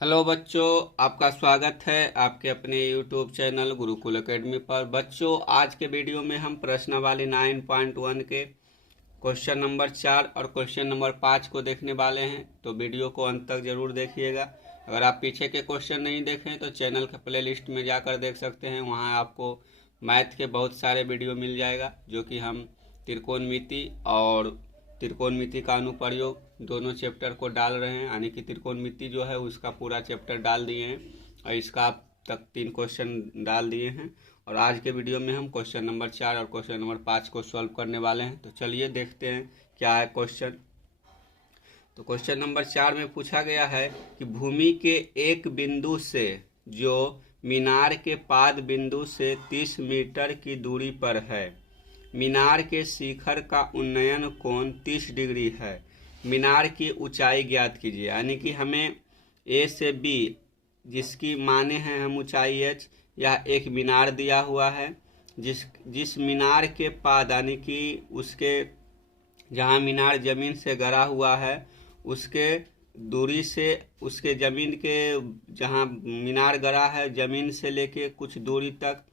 Hello बच्चों, आपका स्वागत है आपके अपने YouTube चैनल गुरुकुल एकेडमी पर। बच्चों, आज के वीडियो में हम प्रश्नावली 9.1 के क्वेश्चन नंबर 4 और क्वेश्चन नंबर 5 को देखने वाले हैं, तो वीडियो को अंत तक जरूर देखिएगा। अगर आप पीछे के क्वेश्चन नहीं देखें तो चैनल के प्लेलिस्ट में जाकर देख सकते हैं, वहाँ आपको मैथ के बहुत सारे वीडियो मिल जाएगा, जो कि हम त्रिकोणमिति और त्रिकोणमिति का अनुप्रयोग दोनों चैप्टर को डाल रहे हैं, यानी कि त्रिकोणमिति जो है उसका पूरा चैप्टर डाल दिए हैं और इसका अब तक 3 क्वेश्चन डाल दिए हैं। और आज के वीडियो में हम क्वेश्चन नंबर 4 और क्वेश्चन नंबर 5 को सॉल्व करने वाले हैं। तो चलिए देखते हैं क्या है क्वेश्चन। तो क्वेश्चन नंबर 4 में पूछा गया है कि भूमि के एक बिंदु से जो मीनार के पाद बिंदु से 30 मीटर की दूरी पर है, मीनार के शिखर का उन्नयन कोण 30 डिग्री है। मीनार की ऊंचाई ज्ञात कीजिए। यानी कि हमें ए से बी, जिसकी माने हैं हम ऊंचाई एच, यह एक मीनार दिया हुआ है। जिस मीनार के पाद यानी कि उसके जहाँ मीनार जमीन से गड़ा हुआ है उसके दूरी से, उसके जमीन के जहाँ मीनार गड़ा है जमीन से लेके कुछ दूरी तक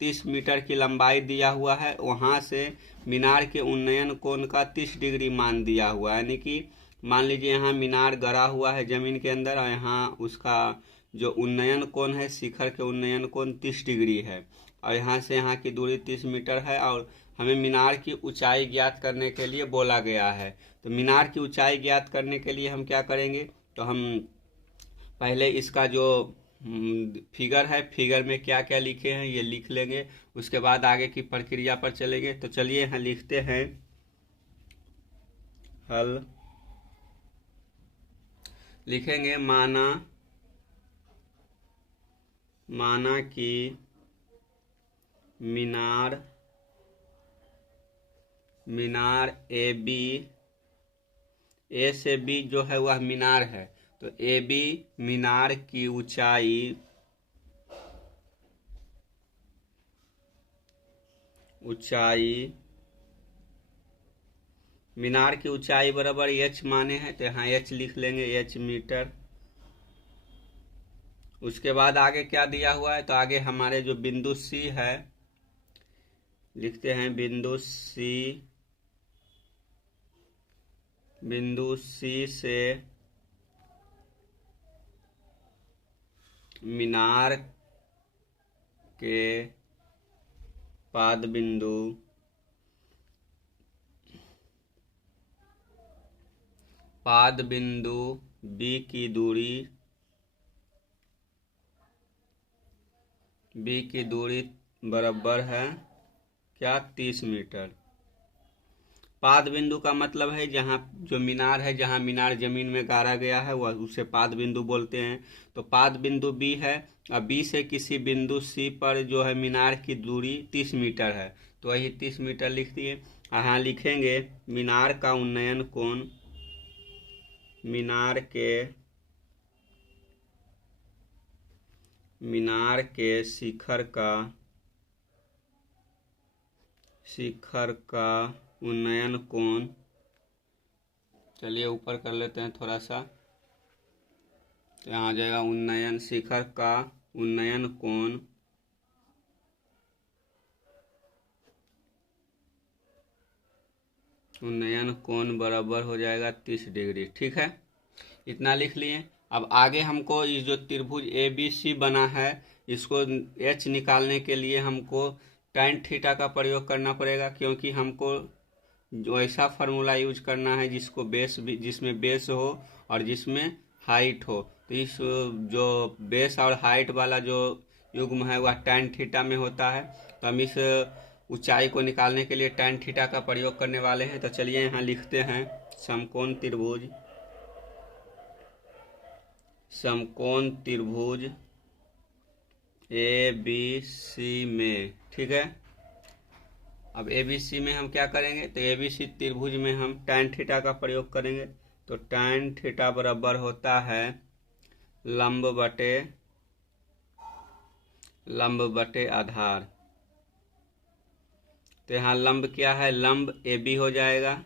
30 मीटर की लंबाई दिया हुआ है। वहाँ से मीनार के उन्नयन कोण का 30 डिग्री मान दिया हुआ है। यानी कि मान लीजिए यहाँ मीनार गड़ा हुआ है जमीन के अंदर और यहाँ उसका जो उन्नयन कोण है, शिखर के उन्नयन कोण 30 डिग्री है और यहाँ से यहाँ की दूरी 30 मीटर है और हमें मीनार की ऊंचाई ज्ञात करने के लिए बोला गया है। तो मीनार की ऊंचाई ज्ञात करने के लिए हम क्या करेंगे, तो हम पहले इसका जो फिगर है, फिगर में क्या क्या लिखे हैं ये लिख लेंगे, उसके बाद आगे की प्रक्रिया पर चलेंगे। तो चलिए यहाँ लिखते हैं हल। लिखेंगे माना कि मीनार ए बी, ए से बी जो है वह मीनार है, तो ए बी मीनार की ऊंचाई मीनार की ऊंचाई बराबर एच माने हैं, तो यहाँ एच लिख लेंगे, एच मीटर। उसके बाद आगे क्या दिया हुआ है, तो आगे हमारे जो बिंदु सी है लिखते हैं बिंदु सी से मीनार के पाद बिंदु बी की दूरी बराबर है क्या, 30 मीटर। पाद बिंदु का मतलब है जहाँ जो मीनार है, जहाँ मीनार जमीन में गाड़ा गया है वह उसे पाद बिंदु बोलते हैं। तो पाद बिंदु बी है और बी से किसी बिंदु सी पर जो है मीनार की दूरी 30 मीटर है, तो वही 30 मीटर लिख दिए। यहाँ लिखेंगे मीनार का उन्नयन कोण, मीनार के शिखर का उन्नयन कोण, चलिए ऊपर कर लेते हैं थोड़ा सा, तो यहाँ आ जाएगा शिखर का उन्नयन कोण बराबर हो जाएगा 30 डिग्री। ठीक है, इतना लिख लिए। अब आगे हमको ये जो त्रिभुज ए बी सी बना है इसको एच निकालने के लिए हमको tan थीटा का प्रयोग करना पड़ेगा, क्योंकि हमको जो ऐसा फार्मूला यूज करना है जिसमें बेस हो और जिसमें हाइट हो। तो इस जो बेस और हाइट वाला जो युग्म है वह tan थीटा में होता है। तो हम इस ऊंचाई को निकालने के लिए tan थीटा का प्रयोग करने वाले हैं। तो चलिए यहाँ लिखते हैं समकोण त्रिभुज ए बी सी में। ठीक है, अब ए बी सी में हम क्या करेंगे, तो ए बी सी त्रिभुज में हम tan थीटा का प्रयोग करेंगे। तो tan थीटा बराबर होता है लंब बटे आधार। तो यहाँ लंब क्या है, लंब ए बी हो जाएगा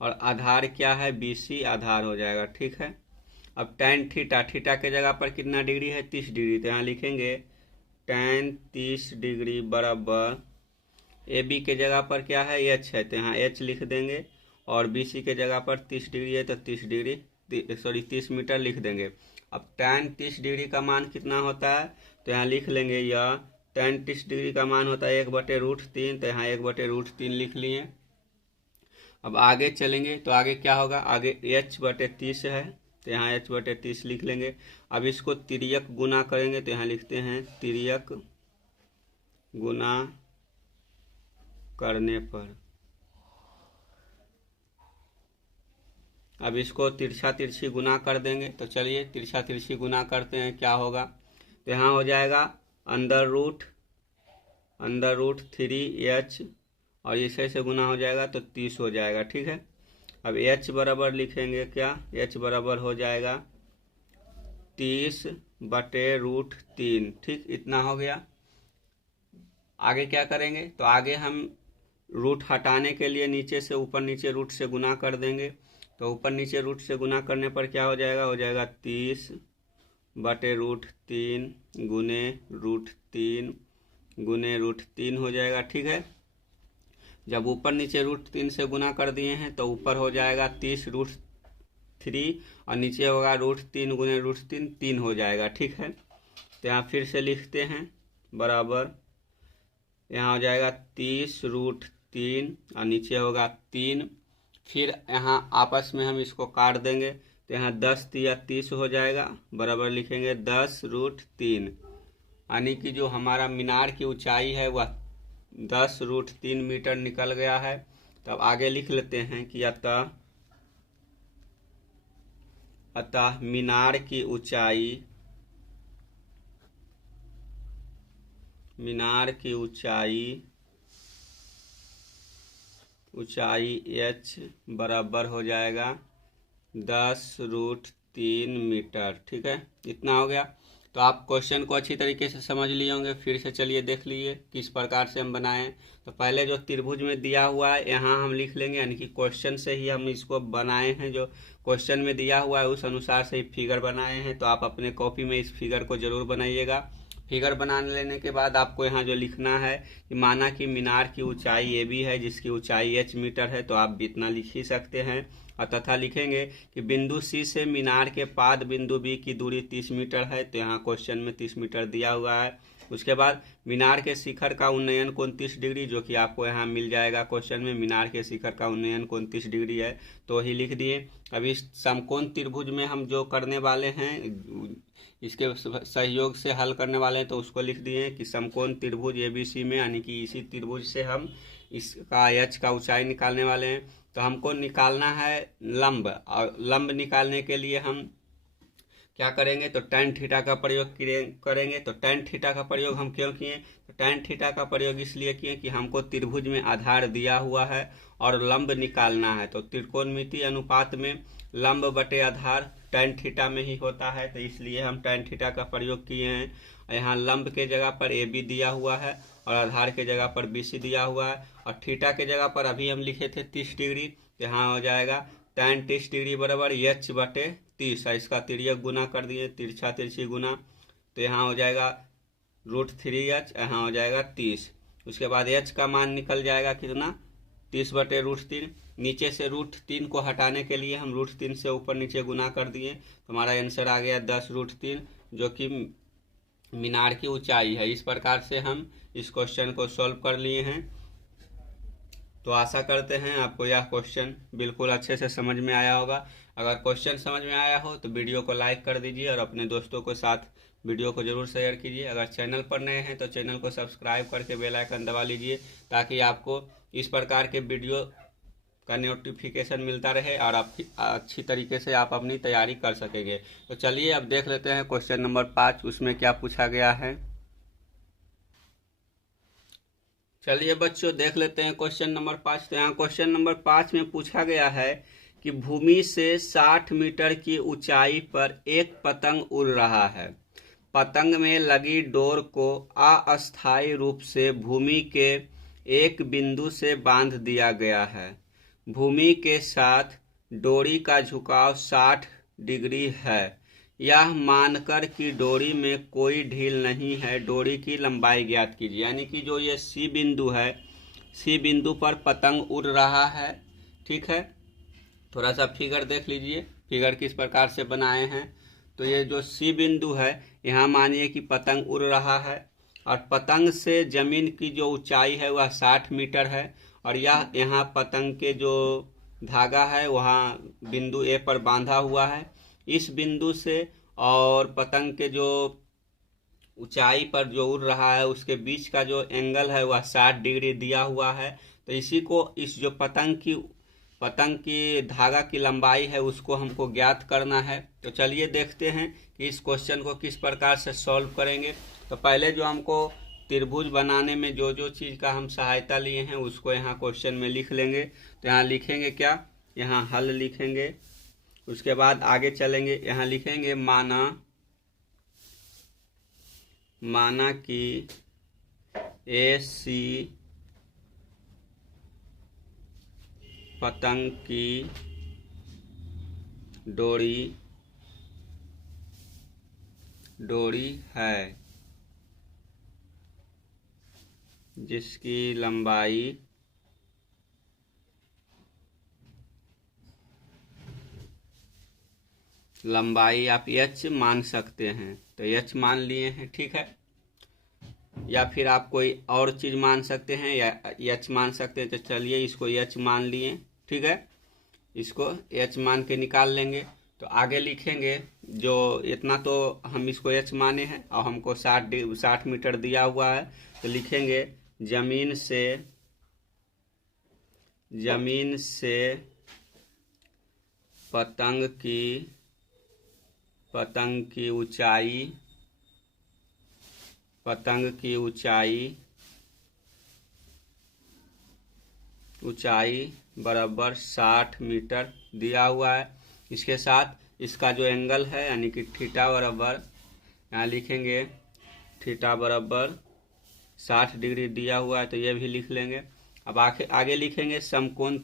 और आधार क्या है, बी सी आधार हो जाएगा। ठीक है, अब tan थीटा, थीटा के जगह पर कितना डिग्री है 30 डिग्री, तो यहाँ लिखेंगे tan 30 डिग्री बराबर ए बी के जगह पर क्या है एच है, तो यहाँ एच लिख देंगे, और बी सी के जगह पर 30 डिग्री है तो 30 डिग्री 30 मीटर लिख देंगे। अब tan 30 डिग्री का मान कितना होता है, तो यहाँ लिख लेंगे यह tan 30 डिग्री का मान होता है 1/√3, तो यहाँ 1/√3 लिख लिए। अब आगे चलेंगे तो आगे क्या होगा, आगे h/30 है, तो यहाँ h/30 लिख लेंगे। अब इसको तिर्यक गुना करेंगे, तो यहाँ लिखते हैं तिर्यक गुना करने पर। अब इसको तिरछा तिरछी गुना कर देंगे, तो चलिए तिरछा तिरछी गुना करते हैं, क्या होगा, तो यहाँ हो जाएगा √3h और इसे से गुना हो जाएगा तो 30 हो जाएगा। ठीक है, अब h बराबर लिखेंगे क्या, h बराबर हो जाएगा 30/√3। ठीक, इतना हो गया। आगे क्या करेंगे, तो आगे हम रूट हटाने के लिए नीचे से ऊपर नीचे रूट से गुना कर देंगे, तो ऊपर नीचे रूट से गुना करने पर क्या हो जाएगा, 30/√3 गुने √3 हो जाएगा। ठीक है, जब ऊपर नीचे √3 से गुना कर दिए हैं तो ऊपर हो जाएगा 30√3 और नीचे होगा √3 गुने √3 3 हो जाएगा। ठीक है, तो यहाँ फिर से लिखते हैं बराबर, यहाँ हो जाएगा 30√3 और नीचे होगा 3, फिर यहाँ आपस में हम इसको काट देंगे, तो यहाँ 10 या 30 हो जाएगा, बराबर लिखेंगे 10√3, यानी कि जो हमारा मीनार की ऊंचाई है वह 10√3 मीटर निकल गया है। तब आगे लिख लेते हैं कि अतः मीनार की ऊंचाई h बराबर हो जाएगा 10√3 मीटर। ठीक है, इतना हो गया। तो आप क्वेश्चन को अच्छी तरीके से समझ लिए होंगे, फिर से चलिए देख लीजिए किस प्रकार से हम बनाएं। तो पहले जो त्रिभुज में दिया हुआ है यहाँ हम लिख लेंगे, यानी कि क्वेश्चन से ही हम इसको बनाए हैं, जो क्वेश्चन में दिया हुआ है उस अनुसार से ही फिगर बनाए हैं। तो आप अपने कॉपी में इस फिगर को जरूर बनाइएगा। फिगर बना लेने के बाद आपको यहाँ जो लिखना है कि माना कि मीनार की ऊंचाई ए बी है जिसकी ऊंचाई h मीटर है, तो आप भी इतना लिख ही सकते हैं, और तथा लिखेंगे कि बिंदु सी से मीनार के पाद बिंदु बी की दूरी 30 मीटर है, तो यहाँ क्वेश्चन में 30 मीटर दिया हुआ है। उसके बाद मीनार के शिखर का उन्नयन कोण 30 डिग्री, जो कि आपको यहाँ मिल जाएगा क्वेश्चन में, मीनार के शिखर का उन्नयन कोण 30 डिग्री है, तो वही लिख दिए। अब इस समकोण त्रिभुज में हम जो करने वाले हैं, इसके सहयोग से हल करने वाले हैं, तो उसको लिख दिए कि समकोण त्रिभुज ABC में, यानी कि इसी त्रिभुज से हम इसका h का ऊंचाई निकालने वाले हैं। तो हमको निकालना है लंब, और लंब निकालने के लिए हम क्या करेंगे, तो tan थीटा का प्रयोग करेंगे। तो tan थीटा का प्रयोग हम क्यों किए, तो tan थीटा का प्रयोग इसलिए किए कि हमको त्रिभुज में आधार दिया हुआ है और लंब निकालना है, तो त्रिकोणमितीय अनुपात में लंब बटे आधार tan थीटा में ही होता है, तो इसलिए हम tan थीटा का प्रयोग किए हैं। यहाँ लंब के जगह पर AB दिया हुआ है और आधार के जगह पर BC दिया हुआ है, और थीटा के जगह पर अभी हम लिखे थे 30 डिग्री, यहाँ हो जाएगा tan 30 डिग्री बराबर h/30, इसका तिर्यक गुना कर दिए, तिरछा तिरछी गुना, तो यहाँ हो जाएगा √3h, यहाँ हो जाएगा 30। उसके बाद h का मान निकल जाएगा कितना, 30/√3। नीचे से √3 को हटाने के लिए हम √3 से ऊपर नीचे गुना कर दिए, तो हमारा आंसर आ गया 10√3, जो कि मीनार की ऊंचाई है। इस प्रकार से हम इस क्वेश्चन को सॉल्व कर लिए हैं। तो आशा करते हैं आपको यह क्वेश्चन बिल्कुल अच्छे से समझ में आया होगा। अगर क्वेश्चन समझ में आया हो तो वीडियो को लाइक कर दीजिए और अपने दोस्तों के साथ वीडियो को जरूर शेयर कीजिए। अगर चैनल पर नए हैं तो चैनल को सब्सक्राइब करके बेल आइकन दबा लीजिए, ताकि आपको इस प्रकार के वीडियो का नोटिफिकेशन मिलता रहे और आप अच्छी तरीके से आप अपनी तैयारी कर सकेंगे। तो चलिए अब देख लेते हैं क्वेश्चन नंबर 5, उसमें क्या पूछा गया है। चलिए बच्चों देख लेते हैं क्वेश्चन नंबर 5। तो यहाँ क्वेश्चन नंबर 5 में पूछा गया है कि भूमि से 60 मीटर की ऊंचाई पर एक पतंग उड़ रहा है। पतंग में लगी डोर को अस्थायी रूप से भूमि के एक बिंदु से बांध दिया गया है। भूमि के साथ डोरी का झुकाव 60 डिग्री है। यह मानकर कि डोरी में कोई ढील नहीं है, डोरी की लंबाई ज्ञात कीजिए। यानी कि जो ये सी बिंदु है, सी बिंदु पर पतंग उड़ रहा है। ठीक है, थोड़ा सा फिगर देख लीजिए, फिगर किस प्रकार से बनाए हैं। तो ये जो सी बिंदु है, यहाँ मानिए कि पतंग उड़ रहा है और पतंग से जमीन की जो ऊंचाई है वह 60 मीटर है, और यह यहाँ पतंग के जो धागा है वहाँ बिंदु ए पर बांधा हुआ है। इस बिंदु से और पतंग के जो ऊंचाई पर जो उड़ रहा है उसके बीच का जो एंगल है वह 60 डिग्री दिया हुआ है। तो इसी को, इस जो पतंग की धागा की लंबाई है उसको हमको ज्ञात करना है। तो चलिए देखते हैं कि इस क्वेश्चन को किस प्रकार से सॉल्व करेंगे। तो पहले जो हमको त्रिभुज बनाने में जो जो चीज़ का हम सहायता लिए हैं उसको यहाँ क्वेश्चन में लिख लेंगे। तो यहाँ लिखेंगे क्या, यहाँ हल लिखेंगे। उसके बाद आगे चलेंगे, यहाँ लिखेंगे माना कि AC पतंग की डोरी है जिसकी लंबाई आप h मान सकते हैं। तो h मान लिए हैं, ठीक है। या फिर आप कोई और चीज़ मान सकते हैं या h मान सकते हैं। तो चलिए इसको h मान लिए, ठीक है। इसको h मान के निकाल लेंगे। तो आगे लिखेंगे, जो इतना तो हम इसको h माने हैं और हमको 60 मीटर दिया हुआ है। तो लिखेंगे जमीन से पतंग की ऊंचाई बराबर 60 मीटर दिया हुआ है। इसके साथ इसका जो एंगल है यानी कि थीटा बराबर, यहाँ लिखेंगे थीटा बराबर 60 डिग्री दिया हुआ है। तो ये भी लिख लेंगे। अब आगे लिखेंगे समकोण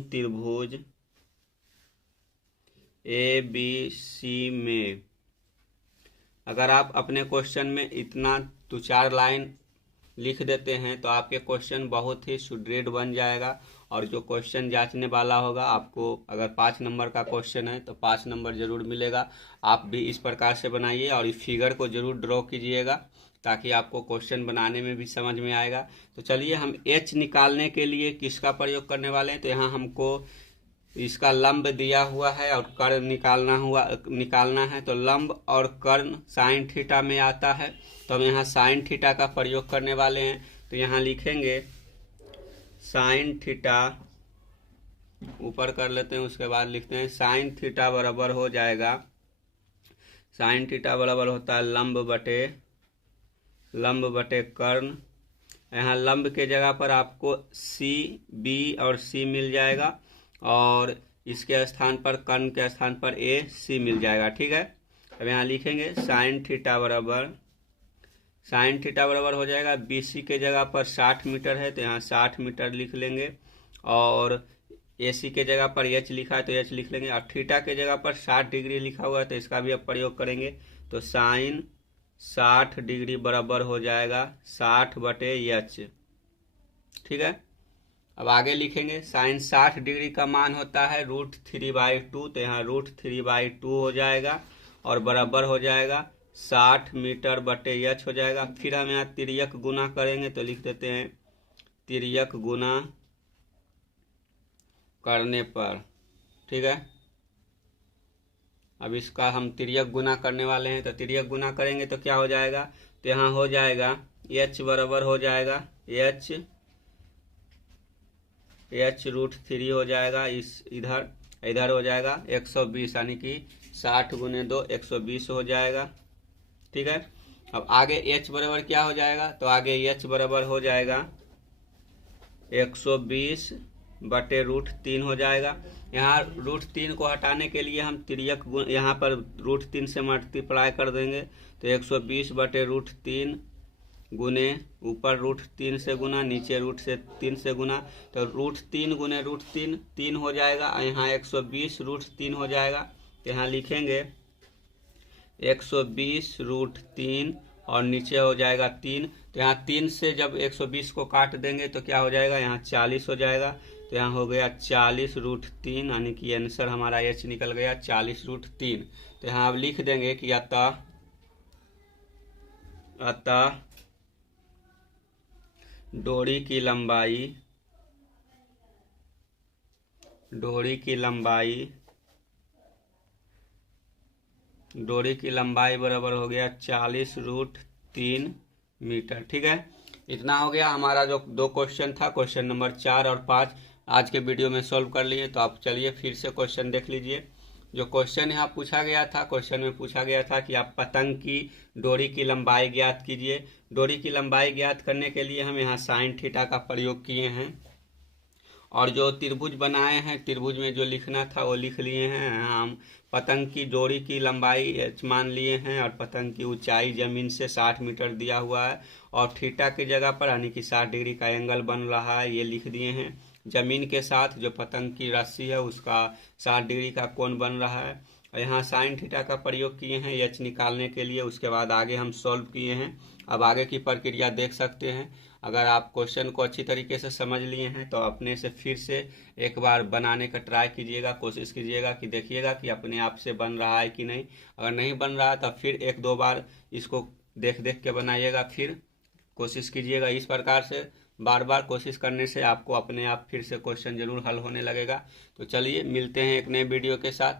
त्रिभुज ABC में, अगर आप अपने क्वेश्चन में इतना 2-4 लाइन लिख देते हैं तो आपके क्वेश्चन बहुत ही सुदृढ़ बन जाएगा। और जो क्वेश्चन जांचने वाला होगा, आपको अगर 5 नंबर का क्वेश्चन है तो 5 नंबर जरूर मिलेगा। आप भी इस प्रकार से बनाइए और इस फिगर को जरूर ड्रॉ कीजिएगा ताकि आपको क्वेश्चन बनाने में भी समझ में आएगा। तो चलिए हम h निकालने के लिए किसका प्रयोग करने वाले हैं। तो यहाँ हमको इसका लंब दिया हुआ है और कर्ण निकालना है। तो लंब और कर्ण साइन थीटा में आता है। तो हम यहाँ साइन थीटा का प्रयोग करने वाले हैं। तो यहाँ लिखेंगे साइन थीटा, ऊपर कर लेते हैं। उसके बाद लिखते हैं साइन थीटा बराबर हो जाएगा, साइन थीटा बराबर होता है लंब बटे कर्ण। यहाँ लंब के जगह पर आपको C, B और C मिल जाएगा और इसके स्थान पर, कर्ण के स्थान पर AC मिल जाएगा, ठीक है। अब यहाँ लिखेंगे साइन थीटा बराबर हो जाएगा BC के जगह पर 60 मीटर है तो यहाँ 60 मीटर लिख लेंगे, और AC के जगह पर H लिखा है तो H लिख लेंगे, और थीटा के जगह पर 60 डिग्री लिखा हुआ है तो इसका भी अब प्रयोग करेंगे। तो साइन 60 डिग्री बराबर हो जाएगा 60 बटे H, ठीक है। अब आगे लिखेंगे साइन 60 डिग्री का मान होता है √3/2। तो यहाँ √3/2 हो जाएगा और बराबर हो जाएगा 60 मीटर बटे H हो जाएगा। फिर हम यहाँ तिर्यक गुना करेंगे तो लिख देते हैं तिर्यक गुना करने पर, ठीक है। अब इसका हम तिर्यक गुना करने वाले हैं। तो तिर्यक गुना करेंगे तो क्या हो जाएगा, तो यहाँ हो जाएगा H बराबर हो जाएगा H √3 हो जाएगा, इधर हो जाएगा 120, यानी कि 60 गुने 2 120 हो जाएगा, ठीक है। अब आगे H बराबर क्या हो जाएगा, तो आगे H बराबर हो जाएगा 120 बटे √3 हो जाएगा। यहाँ √3 को हटाने के लिए हम तिर्यक यहाँ पर √3 से मल्टीप्लाई कर देंगे। तो 120 बटे √3 गुने ऊपर √3 से गुना, नीचे √3 से गुना, तो √3 गुने √3 3 हो जाएगा। यहाँ 120 √3 हो जाएगा। तो यहाँ लिखेंगे 120 √3 और नीचे हो जाएगा 3। तो यहाँ 3 से जब 120 को काट देंगे तो क्या हो जाएगा, यहाँ 40 हो जाएगा। तो यहाँ हो गया 40 √3, यानी कि आंसर हमारा H निकल गया 40 √3। तो यहाँ अब लिख देंगे कि अतः डोरी की लंबाई बराबर हो गया 40 √3 मीटर। ठीक है, इतना हो गया हमारा जो 2 क्वेश्चन था, क्वेश्चन नंबर 4 और 5 आज के वीडियो में सॉल्व कर लिए। तो आप चलिए फिर से क्वेश्चन देख लीजिए। जो क्वेश्चन यहाँ पूछा गया था, क्वेश्चन में पूछा गया था कि आप पतंग की डोरी की लंबाई ज्ञात कीजिए। डोरी की लंबाई ज्ञात करने के लिए हम यहाँ साइन थीटा का प्रयोग किए हैं और जो त्रिभुज बनाए हैं, त्रिभुज में जो लिखना था वो लिख लिए हैं। हम पतंग की डोरी की लंबाई h मान लिए हैं और पतंग की ऊंचाई जमीन से 60 मीटर दिया हुआ है और थीटा की जगह पर यानी कि 60 डिग्री का एंगल बन रहा है, ये लिख दिए हैं। जमीन के साथ जो पतंग की रस्सी है उसका 60 डिग्री का कोण बन रहा है। और यहाँ साइन थीटा का प्रयोग किए हैं h निकालने के लिए। उसके बाद आगे हम सॉल्व किए हैं। अब आगे की प्रक्रिया देख सकते हैं। अगर आप क्वेश्चन को अच्छी तरीके से समझ लिए हैं तो अपने से फिर से एक बार बनाने का ट्राई कीजिएगा, कोशिश कीजिएगा कि देखिएगा कि अपने आप से बन रहा है कि नहीं। अगर नहीं बन रहा है तो फिर 1-2 बार इसको देख के बनाइएगा, फिर कोशिश कीजिएगा। इस प्रकार से बार बार कोशिश करने से आपको अपने आप फिर से क्वेश्चन जरूर हल होने लगेगा। तो चलिए मिलते हैं एक नए वीडियो के साथ।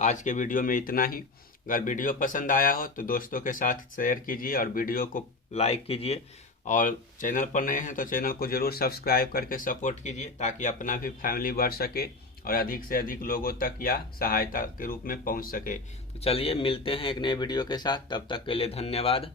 आज के वीडियो में इतना ही। अगर वीडियो पसंद आया हो तो दोस्तों के साथ शेयर कीजिए और वीडियो को लाइक कीजिए और चैनल पर नए हैं तो चैनल को जरूर सब्सक्राइब करके सपोर्ट कीजिए ताकि अपना भी फैमिली बढ़ सके और अधिक से अधिक लोगों तक या सहायता के रूप में पहुंच सके। तो चलिए मिलते हैं एक नए वीडियो के साथ, तब तक के लिए धन्यवाद।